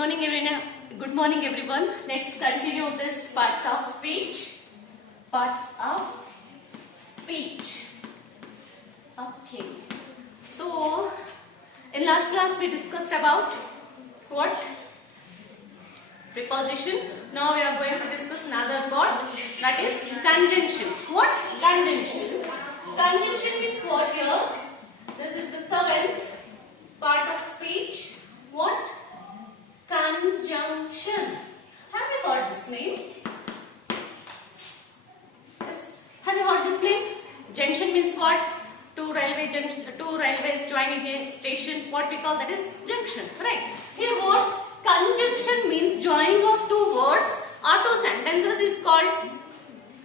morning, everyone. Good morning, everyone. Let's continue this parts of speech. Parts of speech. Okay. So, in last class we discussed about what? Preposition. Now we are going to discuss another part, that is conjunction. What? Conjunction. Conjunction means what here? This is the seventh part of speech. What? Conjunction. Have you heard this name? Yes. Have you heard this name? Junction means what? Two railways joining a station. What we call that is junction, right? Here what? Conjunction means joining of two words or two sentences is called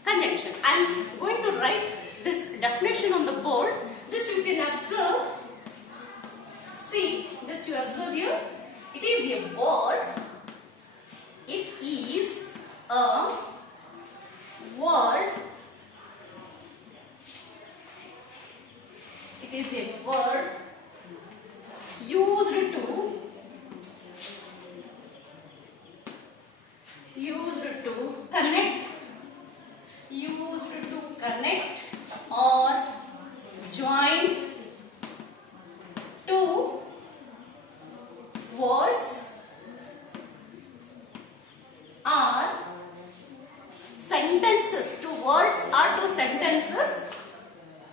conjunction. I am going to write this definition on the board. Just you can observe. See, just you observe here. It is a word. It is a word. It is a word used to connect or join two words or sentences. Two words or two sentences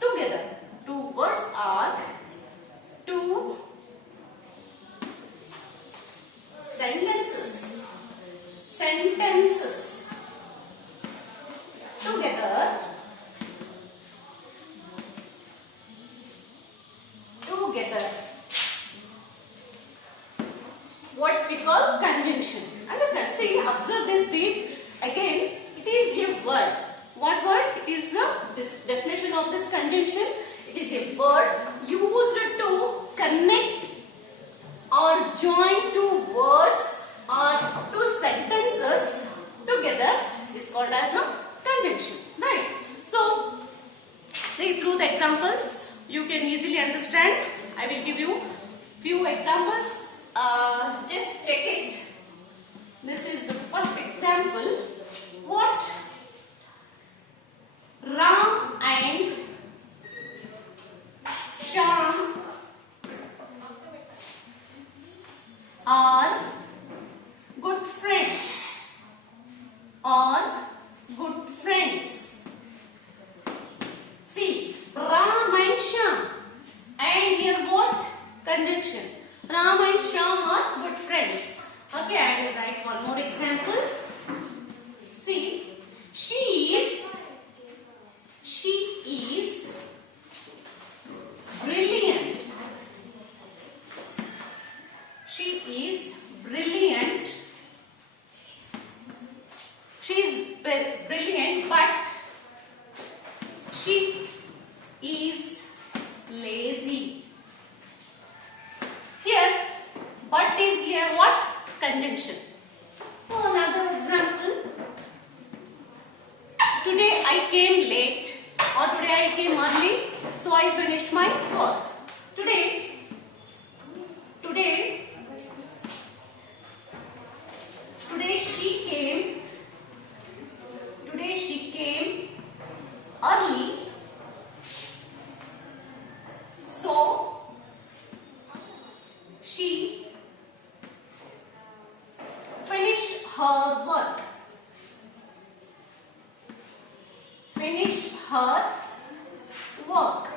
together. Two words are two sentences. Sentences together. What we call conjunction. Understand? See, observe this bit. Again, it is a word. What word? It is this definition of this conjunction. It is a word used to connect or join two words or two sentences together is called as a conjunction. Right? So, see through the examples, you can easily understand. I will give you few examples. Just check it. This is the first example. What? Ram and Shyam are good friends. See, Ram and Shyam. And here what? Conjunction. Ram and Shyam are good friends. Okay, I will write one more example. See, she is brilliant. She is brilliant. She is brilliant, but she is lazy. Here, but is here what? Conjunction. So another example. Today I came late or today I came early, so I finished my work. Today she came early, so she finished her work.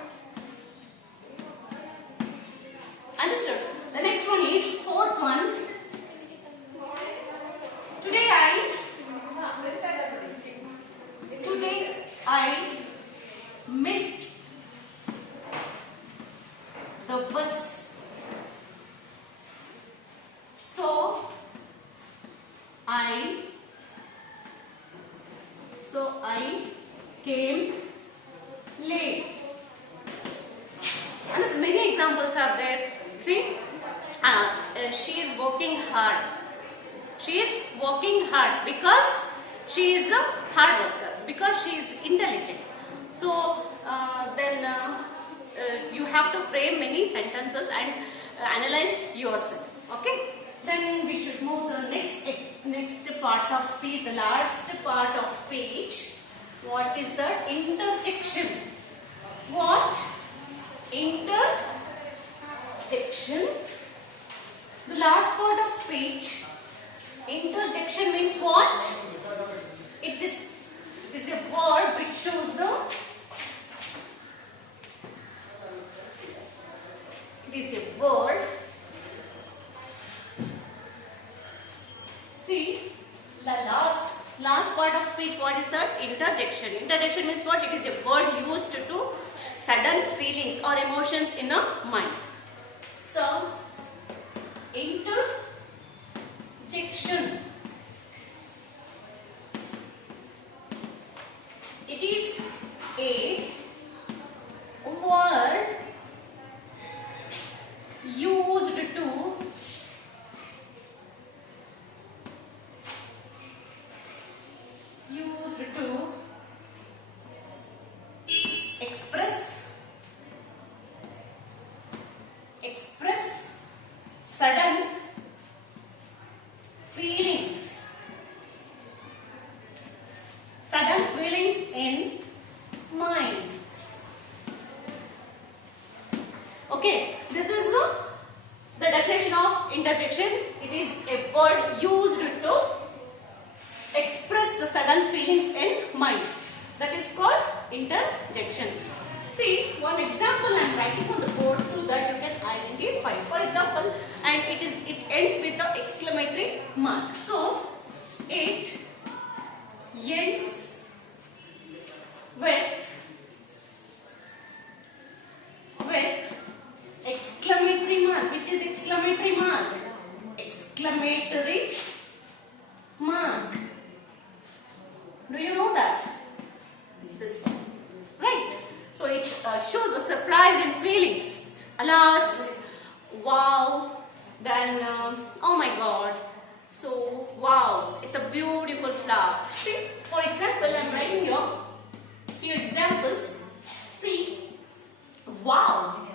Understood? The next one is fourth one. Today I missed the bus. So I came late. And there's many examples are there. See, she is working hard. She is working hard because she is a hard worker, because she is intelligent. So then you have to frame many sentences and analyze yourself. Okay, then we should move part of speech, the last part of speech. What is the interjection? What? Interjection. The last part of speech. Interjection means what? It is a word which shows the. It is a word. See, the last part of speech, what is that? Interjection. Interjection means what? It is a word used to sudden feelings or emotions in a mind. So, interjection. It is a word used to express sudden feelings in mind. Okay, this is the definition of interjection. It is a word used to express the sudden feelings in mind. That is called interjection. See, one example I am writing on the board, through that you can identify. For example, and it ends with the exclamatory mark. So, it ends with exclamatory mark. Which is exclamatory mark? Exclamatory mark. Do you know that? This one. Right. So it shows the surprise and feelings. Alas, wow, then oh my God. So wow, it's a beautiful flower. See, for example, I am writing here few examples. See, wow,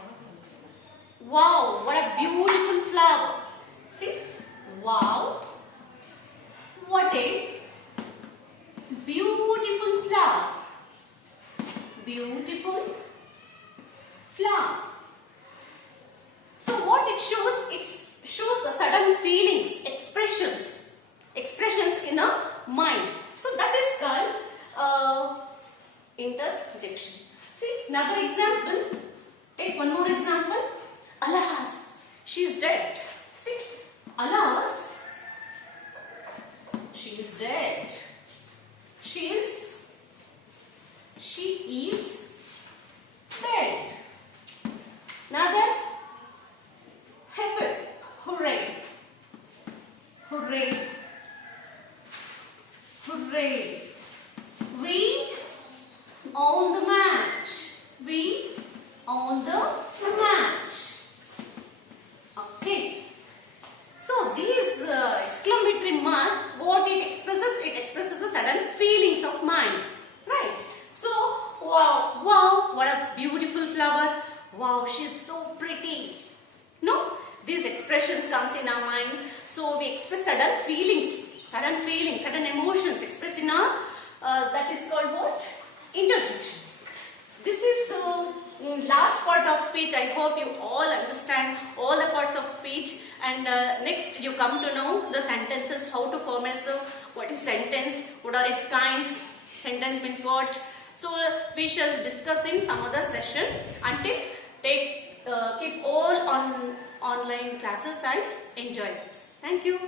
wow, what a beautiful flower. See, wow, what a beautiful flower. Beautiful flower. So what it shows the sudden feelings, expressions in a mind. So that is called interjection. See, another example. Take one more example. Alas, she is dead. See, alas, she is dead. She is dead. Another, hip, hooray, hooray, hooray. We own the match. We own the match. Okay. So these exclamatory mark, what it expresses the sudden feelings of mind. Right. So, wow, wow, what a beautiful flower. Wow, she's so pretty. No? These expressions comes in our mind. So, we express sudden feelings, sudden emotions expressed in our, that is called what? Interjection. This is the last part of speech. I hope you all understand all the parts of speech. And next you come to know the sentences, how to format what is sentence, what are its kinds, sentence means what. So we shall discuss in some other session. Until keep all on online classes and enjoy. Thank you.